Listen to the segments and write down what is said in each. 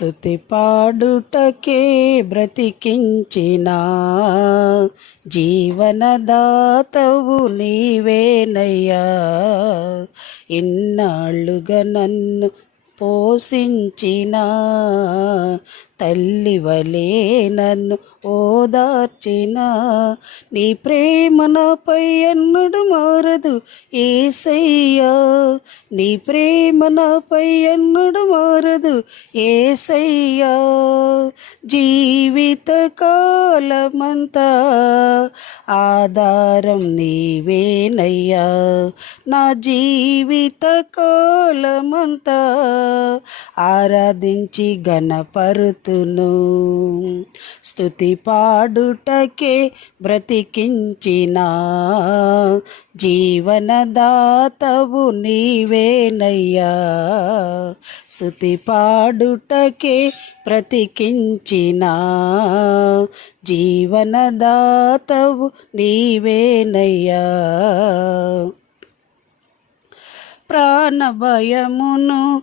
స్తుతి పాడుటకే బ్రతికించిన జీవనదాతవు నీవేనయ్యా. ఇన్నాళ్ళుగా నన్ను పోషించిన తల్లివలే నన్ను ఓదార్చిన నీ ప్రేమ నాపై ఎన్నడు మారదు ఏసయ్యా. నీ ప్రేమ నాపై ఎన్నడు మారదు ఏసయ్యా. జీవిత కాలమంతా ఆధారం నీవేనయ్యా. నా జీవిత కాలమంతా ఆరాధించి గణపరుతును స్తుతి పాడుటకే బ్రతికించిన జీవనదాతవు నీవేనయ్యా. స్థుతి పాడుటకే బ్రతికించిన జీవనదాతవు నీవేనయ్యా. ప్రాణభయమును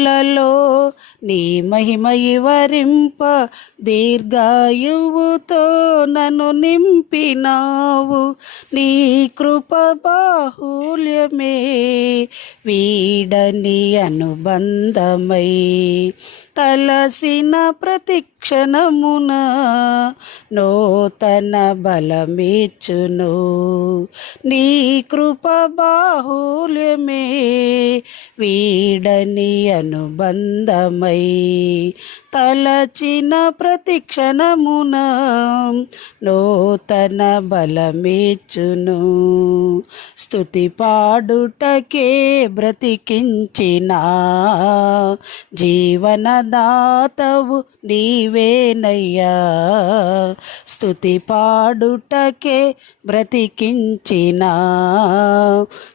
సర్వజనులలో నీ మహిమ ఇవరింప దీర్ఘాయువుతో నన్ను నింపినావు. నీ కృప బాహుల్యమే వీడని అనుబంధమై తలసిన క్షణమున నూతన బలమిచ్చును. నీ కృప బాహుల్యమే వీడని అనుబంధమై తలచిన ప్రతిక్షణమున నూతన బలమిచ్చును. స్థుతి పాడుటకే బ్రతికించిన జీవనదాతవు నీవేనయ్యా. స్తుతి పాడుటకే బ్రతికించిన.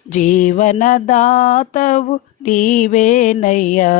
జీవనదాతవు నీవేనయ్యా.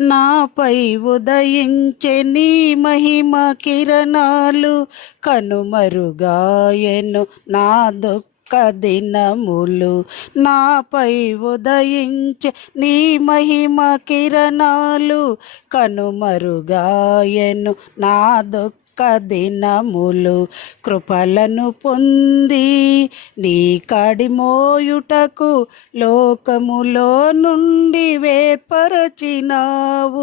నాపై ఉదయించే నీ మహిమ కిరణాలు కనుమరుగాయను. నా దుఃఖ దినములు నాపై ఉదయించే నీ మహిమ కిరణాలు కనుమరుగాయను. నా దుఃఖ దినములు కృపలను పొంది నీ కడిమోయుటకు లోకములో నుండి వేర్పరచినావు.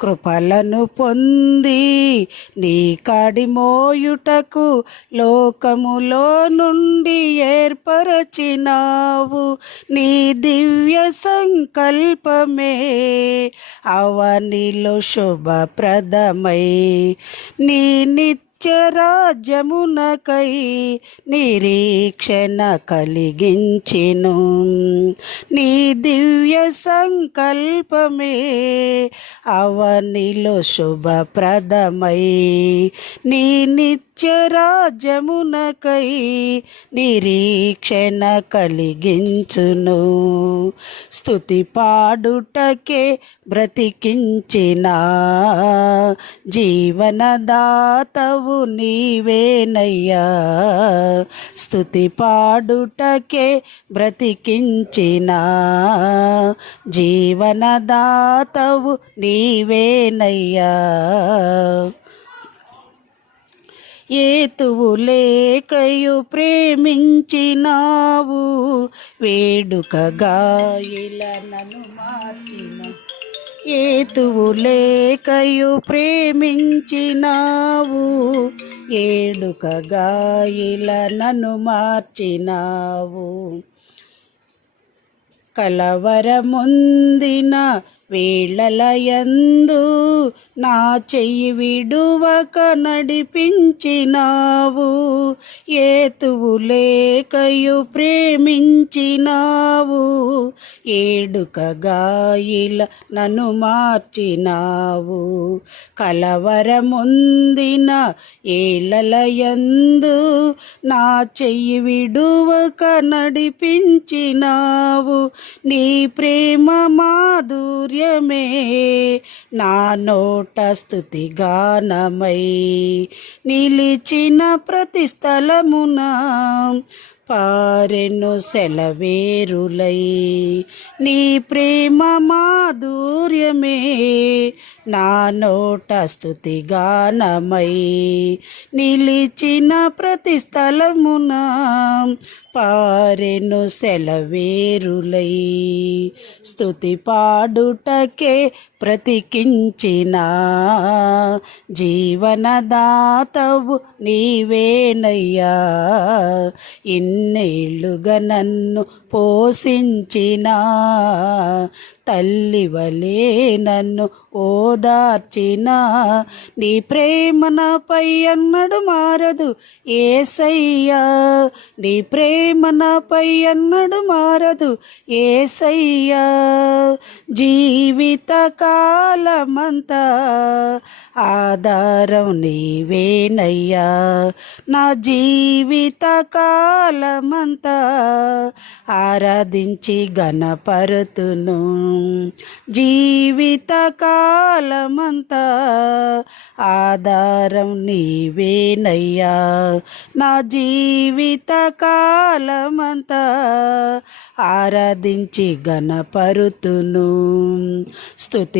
కృపలను పొంది నీ కడిమోయుటకు లోకములో నుండి ఏర్పరచినావు. నీ దివ్య సంకల్పమే అవనిలో శుభప్రదమై నీ నిత్య రాజ్యమునకై నిరీక్షణ కలిగించెను. నీ దివ్య సంకల్పమే అవనిలో శుభప్రదమై. నీ నిత్య రాజ్యమునకై నిరీక్షణ కలిగించును. స్తుతి పాడుటకే బ్రతికించిన జీవనదాతవు నీవేనయ్యా. స్తుతి పాడుటకే బ్రతికించిన జీవనదాతవు నీవేనయ్యా. ఏతువు లేకయు ప్రేమించినావు. వేడుకగా ఇలా నన్ను మార్చిన. ఏతువు లేకయు ప్రేమించినావు. ఏడుకగా ఇలా నన్ను మార్చినావు. కలవరముందిన వేళలయందు నా చెయ్యి విడువక నడిపించినావు. ఏతువు లేకయు ప్రేమించినావు. ఏడుకగాయిల నన్ను మార్చినావు. కలవరముందిన ఏలలయందు నా చెయ్యి విడువక నడిపించినావు. నీ ప్రేమ మాధుర్యమే నా నోట స్థుతి గానమై నిలిచిన ప్రతి స్థలమున పారెను సెలవేరులై. నీ ప్రేమ మాధుర్యమే నా నోట స్థుతి గానమై. నిలిచిన ప్రతి స్థలమున పారెను సెలవేరులై. స్థుతి పాడుటకే ప్రతికించిన జీవనదాతవు నీవేనయ్యా. ఇన్నేళ్ళుగా నన్ను పోషించిన తల్లివలే నన్ను ఓదార్చిన. నీ ప్రేమ నాపై అన్నడు మారదు ఏసయ్యా. నీ ప్రేమ నాపై అన్నడు మారదు ఏసయ్యా. జీవితకా కాలమంతా ఆధారం నీవేనయ్యా. నా జీవిత కాలమంతా ఆరాధించి గణపరుతును జీవిత కాలమంతా ఆధారం నీవేనయ్యా. నా జీవిత కాలమంతా ఆరాధించి గణపరుతును స్థుతి